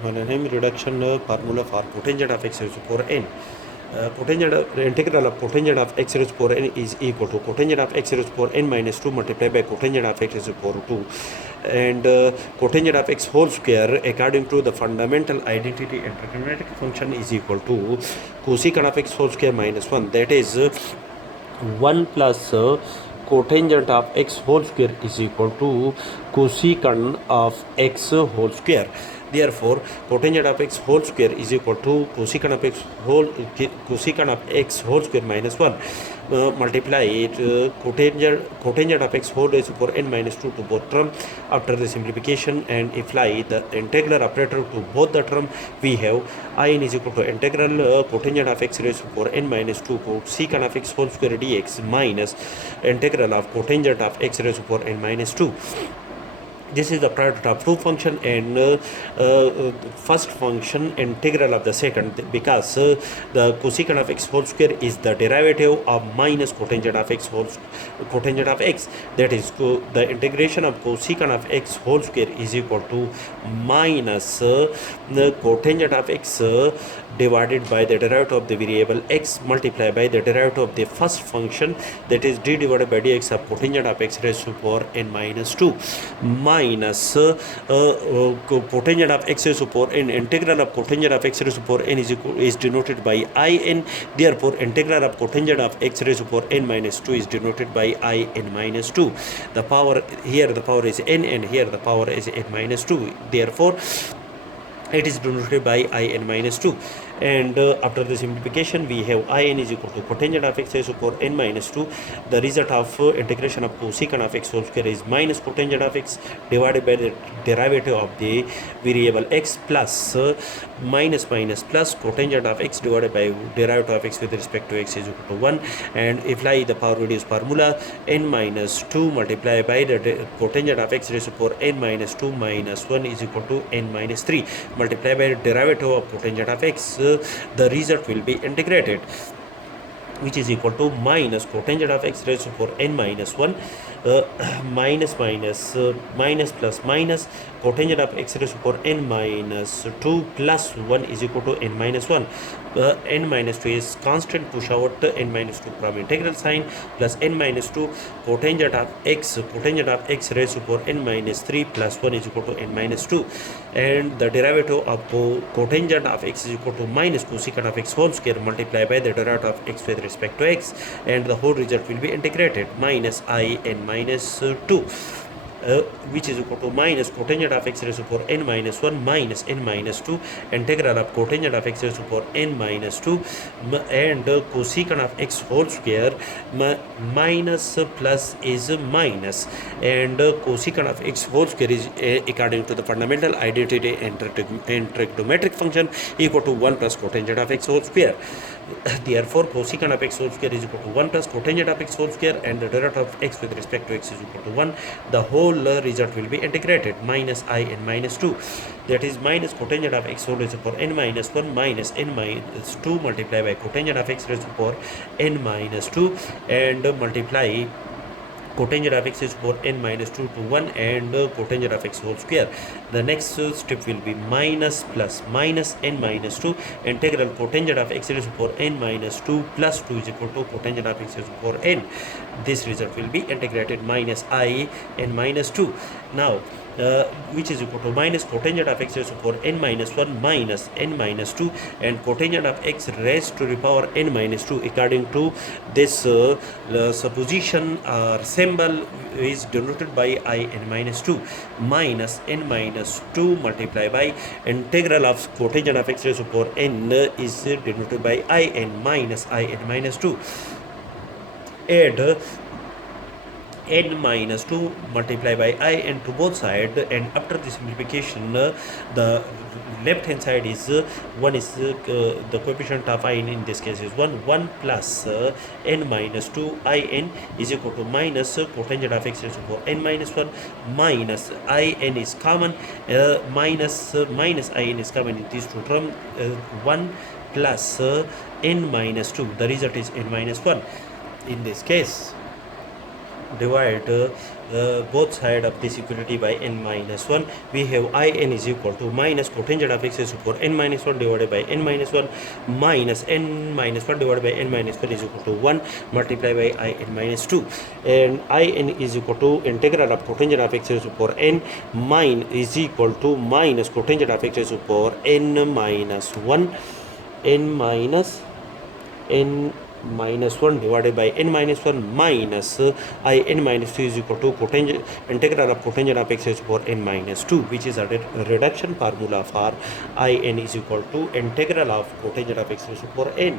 Bismillahirrahmanirrahim. Reduction formula for cotangent of x raised to power n. Integral of cotangent of x raised to power n is equal to cotangent of x raised to power n minus 2 multiplied by cotangent of x raised to power 2, and cotangent of x whole square according to the fundamental identity and trigonometric function is equal to cosecant of x whole square minus 1, that is 1 plus cotangent of x whole square is equal to cosecant of x whole square. Therefore, cotangent of x whole square is equal to cosecant of x whole square minus 1. Multiply it cotangent of x whole raised to power n minus 2 to both term. After the simplification and apply the integral operator to both the term, we have in is equal to integral cotangent of x raised to power n minus 2 cosecant of x whole square dx minus integral of cotangent of x raised to power n minus 2. This is the product of two function and first function integral of the second, because the cosecant of x whole square is the derivative of minus cotangent of x cotangent of x. That is, the integration of cosecant of x whole square is equal to minus the cotangent of x divided by the derivative of the variable x multiplied by the derivative of the first function, that is d divided by dx of cotangent of x raised to power n minus 2 minus cotangent of x raised to power n. Integral of cotangent of x raised to power n is denoted by in. Therefore, integral of cotangent of x raised to power n minus 2 is denoted by in minus 2. The power here, the power is n, and here the power is n minus 2. Therefore, it is denoted by in minus 2. And after the simplification, we have in is equal to cotangent of x raised to power n minus 2. The result of integration of cosecant of x whole square is minus cotangent of x divided by the derivative of the variable x plus minus plus cotangent of x divided by derivative of x with respect to x is equal to 1. And apply the power reduced formula, n minus 2 multiplied by the cotangent of x raised to power n minus 2 minus 1 is equal to n minus 3 multiplied by the derivative of cotangent of x. The result will be integrated, which is equal to minus cotangent of x raised to power n minus 1 minus plus minus cotangent of x raised to power n minus 2 plus 1 is equal to n minus 1. N minus 2 is constant, push out n minus 2 from integral sign, plus n minus 2 cotangent of x raised to power n minus 3 plus 1 is equal to n minus 2. And the derivative of cotangent of x is equal to minus cosecant of x whole square multiplied by the derivative of x with respect to x, and the whole result will be integrated minus n minus 2. Which is equal to minus cotangent of x raised to power n minus 1 minus n minus 2 integral of cotangent of x raised to power n minus 2 and cosecant of x whole square minus plus is minus, and cosecant of x whole square is according to the fundamental identity and trigonometric function equal to 1 plus cotangent of x whole square. Therefore, cosecant of x whole square is equal to 1 plus cotangent of x whole square, and the derivative of x with respect to x is equal to 1. The whole result will be integrated minus n minus 2. That is minus cotangent of x whole raised to power n minus 1 minus n minus 2 multiplied by cotangent of x raised to power n minus 2, and multiply cotangent of x is power n minus 2 to 1 and cotangent of x whole square. The next step will be minus plus minus n minus 2 integral cotangent of x raised to power n minus 2 plus 2 is equal to cotangent of x raised to power n. This result will be integrated minus n minus 2. Now, which is equal to minus cotangent of x raised to power n minus 1 minus n minus 2 and cotangent of x raised to the power n minus 2 according to this supposition or symbol is denoted by n minus 2 minus n minus 2 multiplied by integral of cotangent of x raised to power n is denoted by n minus 2. Add n minus 2 multiplied by n to both sides, and after the simplification the left hand side is 1 is the coefficient of in this case is 1 plus n minus 2 in is equal to minus cotangent of x raised to power n minus 1 minus in is common, minus in is common in these two terms, 1 plus n minus 2, the result is n minus 1. In this case, divide both side of this equality by n minus 1. We have in is equal to minus cotangent of x raised to power n minus 1 divided by n minus 1 minus n minus 1 divided by n minus 1 is equal to 1 multiplied by in minus 2. And in is equal to integral of cotangent of x raised to power n min is equal to minus cotangent of x raised to power n minus 1 n minus 1 divided by n minus 1 minus n minus 2 is equal to cotangent integral of cotangent of x raised to power n minus 2, which is a reduction formula for in is equal to integral of cotangent of x raised to power n.